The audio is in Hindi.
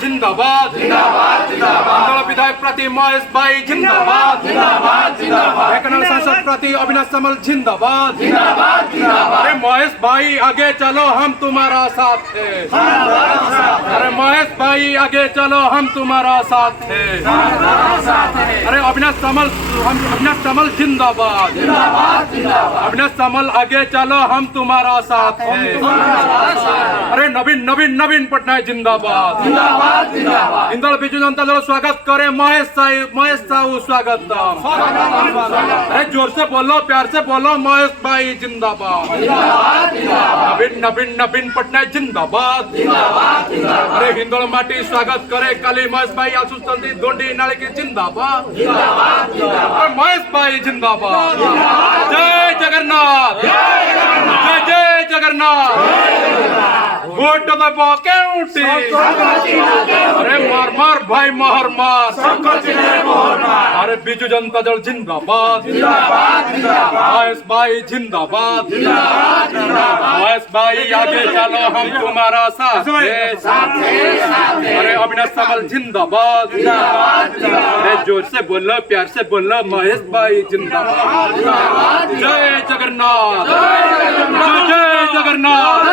जिंदाबाद हिंदोल विधायक प्रति महेश भाई जिंदाबाद ढेंकानाल सांसद प्रति अविनाश सामल जिंदाबाद अरे महेश भाई आगे चलो हम तुम्हारा साथ है। अरे महेश भाई आगे चलो हम तुम्हारा साथ है। अरे अविनाश सामल जिंदाबाद अविनाश सामल आगे चलो हम तुम्हारा साथ है। अरे नवीन पटनायक जिंदाबाद हिंदोल बिजू जनता दल स्वागत करे महेश साहू स्वागत। अरे जोर से बोलो प्यार से बोलो महेश भाई जिंदाबाद नवीन पटनायक जिंदाबाद। अरे हिंदोल माटी स्वागत करे काली महेश भाई आशुष तंदी दोंडी नाले की जिंदाबाद महेश भाई जिंदाबाद। जय जगन्नाथ जय जगन्नाथ वोट दबा केउटी अरे मार भाई मोहर मार। अरे बिजू जनता दल जिंदाबाद महेश भाई जिंदाबाद महेश भाई आगे चलो हम तुम्हारा साथ है। अरे अविनाश सामल जिंदाबाद अरे जोर से बोलो प्यार से बोलो महेश भाई जिंदाबाद। जय जगन्नाथ जय जगन्नाथ।